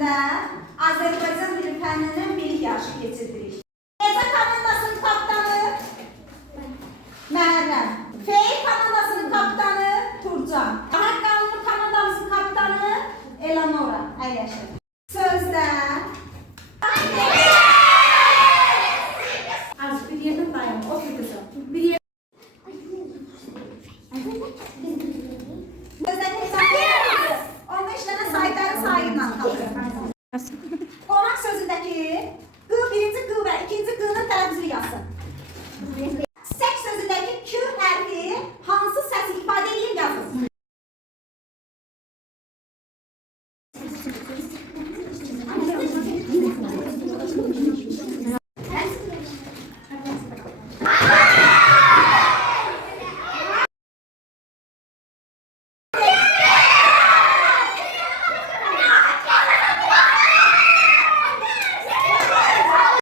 sözündə Azərbaycan dili fənninin bilik yarışı keçirdirik. Necə komandasının kaptanı? Məhərrəm. Feil komandasının kaptanı Turcan. Ahəng qanunu komandamızın kaptanı Eleonora. Əyləşir. Sözdə Az bir yerden dayan. Otur kızım. Bir yer. Sözdəki hesabı 15 dənə sayıları sayıyla tapır. Qonaq sözündəki Q birinci Q və ikinci Q'nın tələffüzünü yazsın. Sək sözündəki Q hərfi hansı səsi ifadə edeyim yazın.